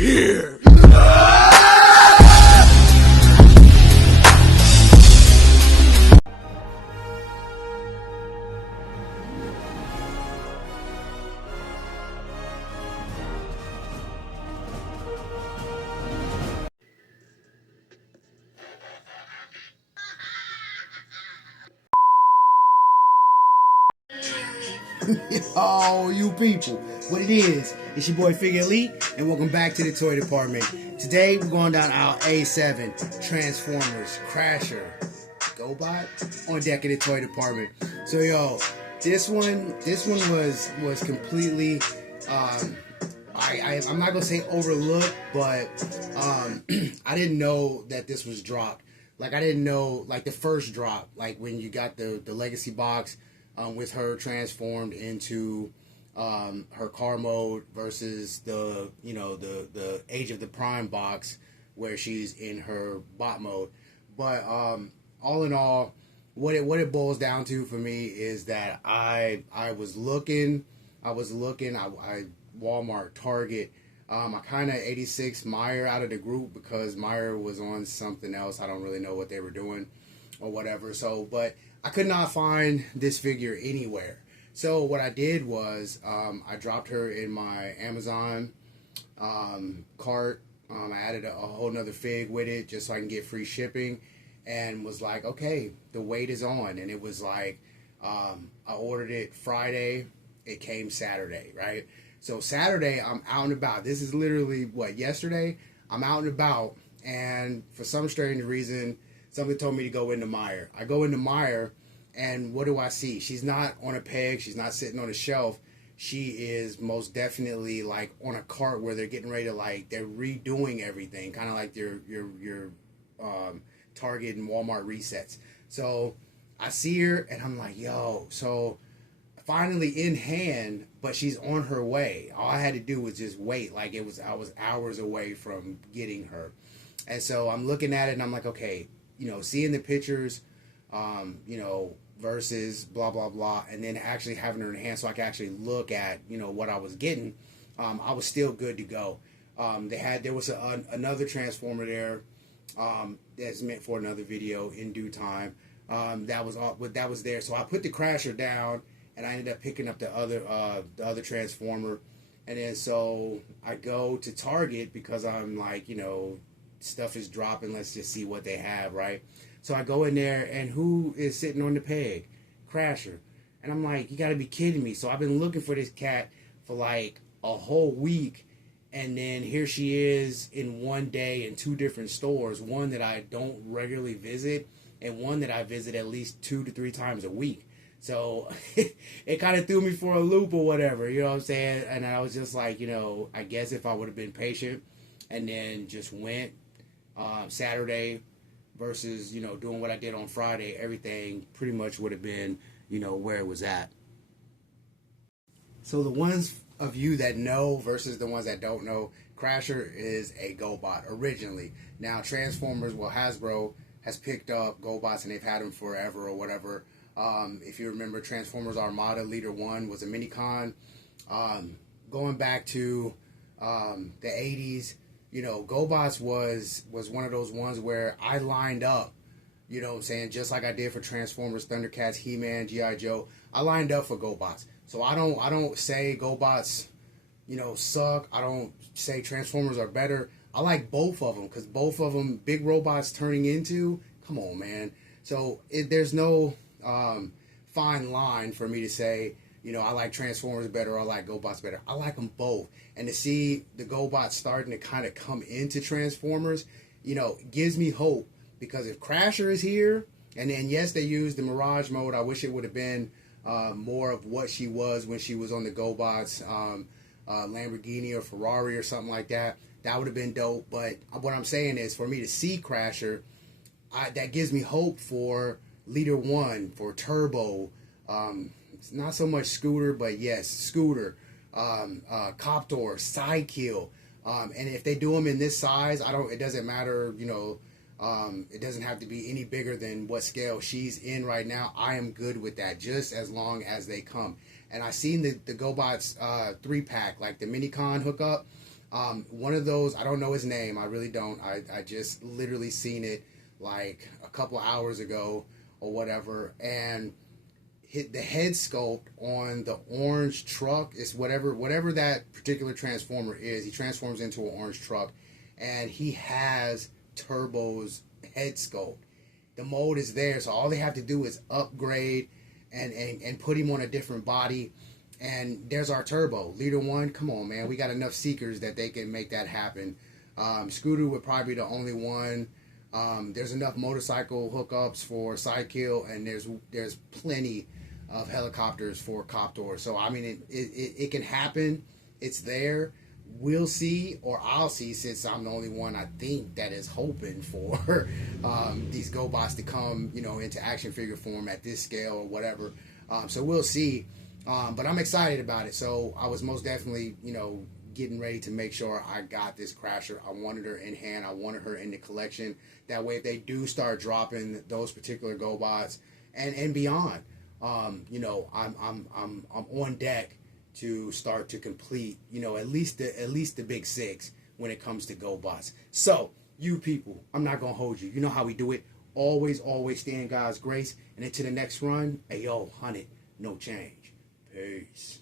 here. Oh, you people. What it is, it's your boy Figure Elite, and welcome back to the toy department. Today, we're going down aisle A7, Transformers, Crasher, GoBot, on deck of the toy department. So, yo, this one was completely, I'm not going to say overlooked, but I didn't know that this was dropped. Like, I didn't know, like, the first drop, like, when you got the Legacy box, with her transformed into her car mode versus the Age of the Prime box where she's in her bot mode. But all in all, what it boils down to for me is that I was looking, I Walmart, Target. I kind of 86 Meyer out of the group because Meyer was on something else. I don't really know what they were doing or whatever. So, but I could not find this figure anywhere. So what I did was I dropped her in my Amazon cart. I added a whole nother fig with it just so I can get free shipping, and was like, okay, the wait is on. And it was like, I ordered it Friday. It came Saturday, right? So Saturday, I'm out and about. This is literally, yesterday? I'm out and about, and for some strange reason, somebody told me to go into Meyer. I go into Meyer, and what do I see? She's not on a peg. She's not sitting on a shelf. She is most definitely like on a cart where they're getting ready to, like, they're redoing everything, kind of like your Target and Walmart resets. So I see her, and I'm like, yo. So finally in hand, but she's on her way. All I had to do was just wait. Like, I was hours away from getting her. And so I'm looking at it, and I'm like, okay, seeing the pictures, versus blah, blah, blah, and then actually having her in hand so I could actually look at, what I was getting, I was still good to go. There was another Transformer there, that's meant for another video in due time. That was there. So I put the Crasher down, and I ended up picking up the other Transformer. And then so I go to Target because I'm like, stuff is dropping. Let's just see what they have, right? So I go in there, and who is sitting on the peg? Crasher. And I'm like, you got to be kidding me. So I've been looking for this cat for like a whole week, and then here she is in one day in two different stores, one that I don't regularly visit and one that I visit at least 2 to 3 times a week. So it kind of threw me for a loop or whatever, you know what I'm saying? And I was just like, I guess if I would have been patient and then just went Saturday versus, doing what I did on Friday, everything pretty much would have been, where it was at. So the ones of you that know versus the ones that don't know, Crasher is a GoBot originally. Now Transformers, Hasbro has picked up GoBots, and they've had them forever or whatever. If you remember, Transformers Armada Leader 1 was a mini-con. Going back to the 80s, GoBots was one of those ones where I lined up, just like I did for Transformers, Thundercats, He-Man, G.I. Joe. I lined up for GoBots. So I don't say GoBots, suck. I don't say Transformers are better. I like both of them because both of them, big robots turning into, come on, man. So there's no fine line for me to say, I like Transformers better or I like GoBots better. I like them both. And to see the GoBots starting to kind of come into Transformers, gives me hope. Because if Crasher is here, and then, yes, they used the Mirage mode. I wish it would have been more of what she was when she was on the GoBots, Lamborghini or Ferrari or something like that. That would have been dope. But what I'm saying is, for me to see Crasher, that gives me hope for Leader 1, for Turbo. It's not so much Scooter, but yes, Scooter, Coptor, Sidekill. And if they do them in this size, it doesn't matter, it doesn't have to be any bigger than what scale she's in right now. I am good with that, just as long as they come. And I seen the GoBots 3-pack, like the Minicon hookup. One of those, I don't know his name. I really don't. I just literally seen it like a couple hours ago or whatever, and hit the head sculpt on the orange truck is whatever that particular transformer is. He transforms into an orange truck, and he has Turbo's head sculpt. The mold is there, so all they have to do is upgrade and put him on a different body. And there's our Turbo. Leader 1, come on, man. We got enough Seekers that they can make that happen. Scooter would probably be the only one. There's enough motorcycle hookups for Sidekill, and there's plenty of helicopters for Coptor. So, I mean, it can happen. It's there. We'll see, or I'll see, since I'm the only one, I think, that is hoping for these GoBots to come, into action figure form at this scale or whatever. So we'll see. But I'm excited about it. So I was most definitely, getting ready to make sure I got this Crasher. I wanted her in hand. I wanted her in the collection. That way, if they do start dropping those particular GoBots and beyond, I'm on deck to start to complete, at least the big 6 when it comes to GoBots. So you people, I'm not gonna hold you. You know how we do it. Always stay in God's grace. And into the next run, ayo, 100, no change. Peace.